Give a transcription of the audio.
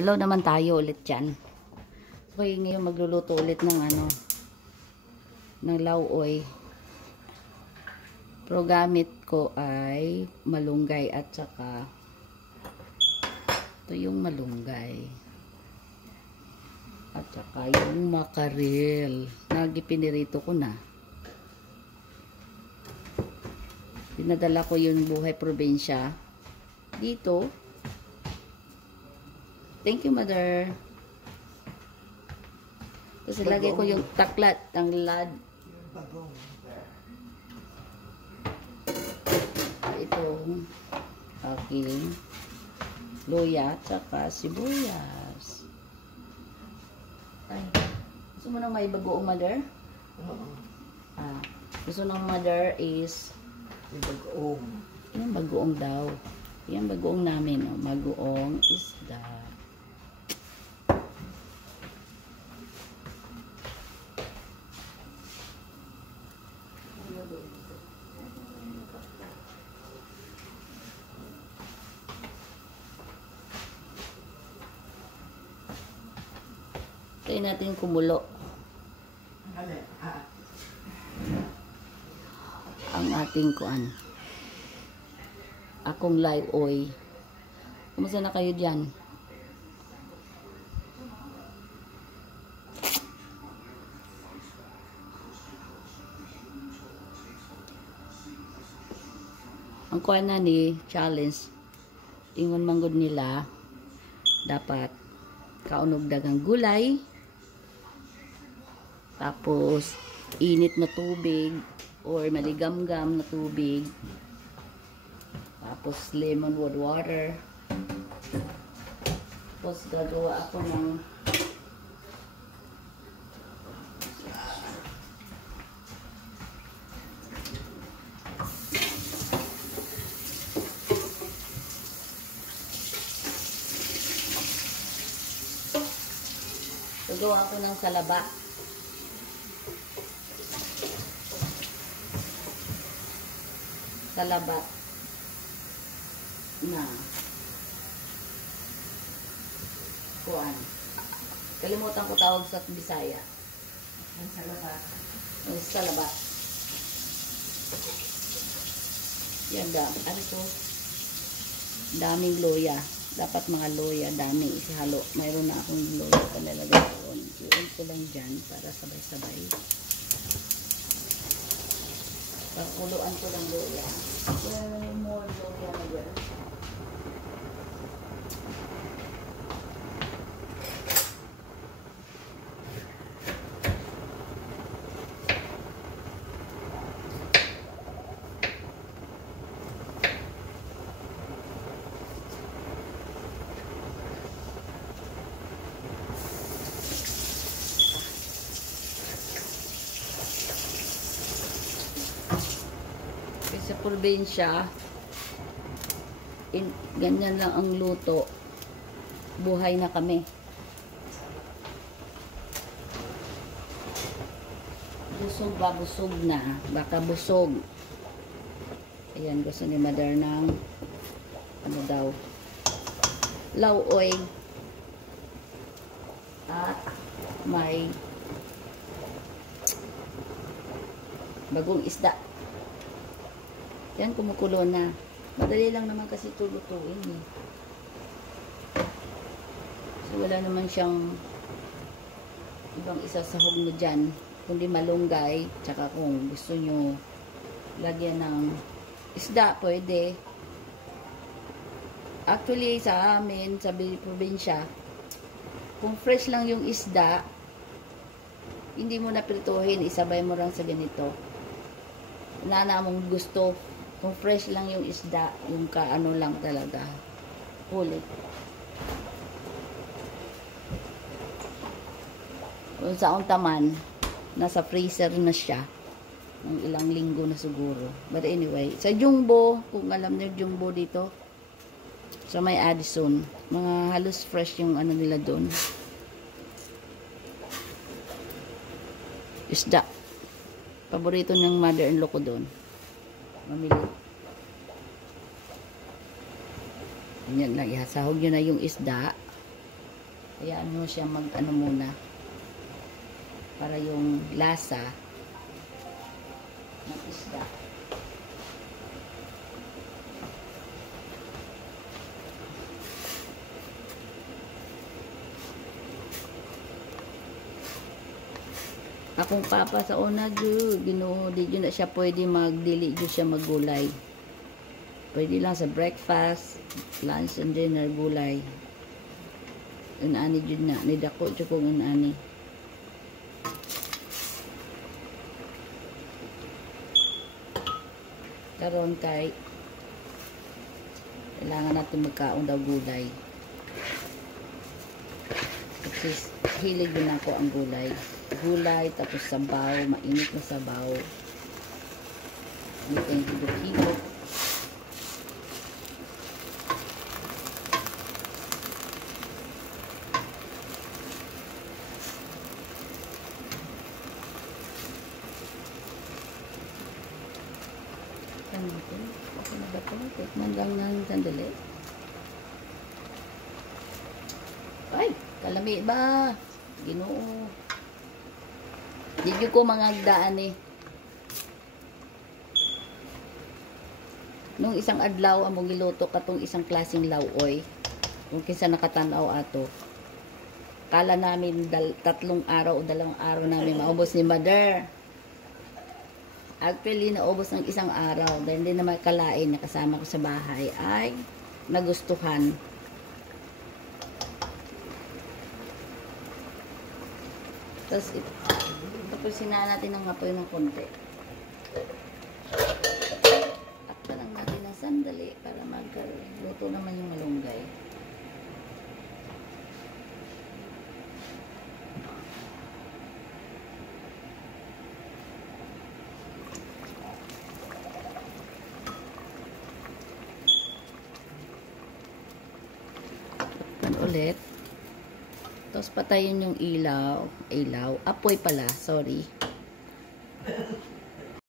Hello naman tayo ulit dyan. Okay, ngayon magluluto ulit ng ng lauoy. Pero gamit ko ay malunggay at saka ito yung malunggay. At saka yung makarel. Nagipinirito ko na. Pinadala ko yung Buhay Probinsya dito. Thank you, Mother. Tapos ilagay ko yung taklat, tanglad. Itong aking luya at saka sibuyas. Ay, gusto mo na may bagoong, Mother? Gusto ng Mother is yung bagoong. Yung bagoong daw. Yung bagoong namin, oh. Bagoong isda. Tayo natin kumulo. Ang ating kuan. Akong lauoy. Kumusta na kayo dyan? Ang kuan na ni challenge. Ingon manggod nila dapat kaunog dagang gulay. Tapos init na tubig or maligamgam na tubig. Tapos lemon with water. Tapos gagawa ako ng salaba. Salaba na kuan. Kalimutan ko tawag sa Bisaya. Ang salaba. Ang salaba. Yan da. Ano to? Daming loya. Dapat mga loya, daming isihalo. Mayroon na akong loya palalagay doon. Iyon ko lang dyan para sabay-sabay. Pagkuluan ko ng loya. More loya na dyan. Sa probinsya, ganyan lang ang luto. Buhay na kami. Busog ba? Busog na. Baka busog. Ayan, gusto ni Mother ng ano daw? Lauoy. At may bagong isda. Yan, kumukulo na. Madali lang naman kasi ito lutuin eh. So, wala naman siyang ibang isasahog na dyan. Kundi malunggay. Tsaka kung gusto nyo lagyan ng isda, pwede. Actually, sa amin, sa probinsya, kung fresh lang yung isda, hindi mo na prituhin, isabay mo lang sa ganito. Nana mong gusto. Kung fresh lang yung isda, yung kaano lang talaga. Ulit. Kung sa taman, nasa freezer na siya. Ng ilang linggo na siguro. But anyway, sa Jumbo, kung alam niyo Jumbo dito, sa may Addison, mga halos fresh yung ano nila doon. Isda. Paborito ng mother-in-law ko doon. Mamili. Yan lang, ihasahog nyo na yung isda. Hayaan mo siya mag ano muna. Para yung lasa ng isda. Akong papa sa una jud Ginoo di jud na siya pwede magdili jud siya maggulay. Pwede lang sa breakfast, lunch and dinner gulay. Unani jud na ni dako jud kong unani. Karon kay kailangan natin magkaon daw gulay. Kasi hilig din ako ang gulay. Gulay, tapos sabaw, mainit na sabaw. Ito yung higop-higop. Ano ito? Okay na ba ito? Tikman lang ng sandali. Ay! Kalami ba? Ginoo. Di ko mangagdaan eh. Nung isang adlaw among giluto katong isang klaseng lawoy. Kung kinsa nakatanaw ato. Kala namin 3 araw o 2 araw namin maubos ni mother. Actually, naubos ng 1 araw. Dahil hindi na makalain na kasama ko sa bahay ay nagustuhan. Tapos sinaan natin ng apoy ng konti. Takpan lang natin ng sandali para magluto naman yung malunggay. Takpan ulit. Tapos patayin yung apoy pala, sorry.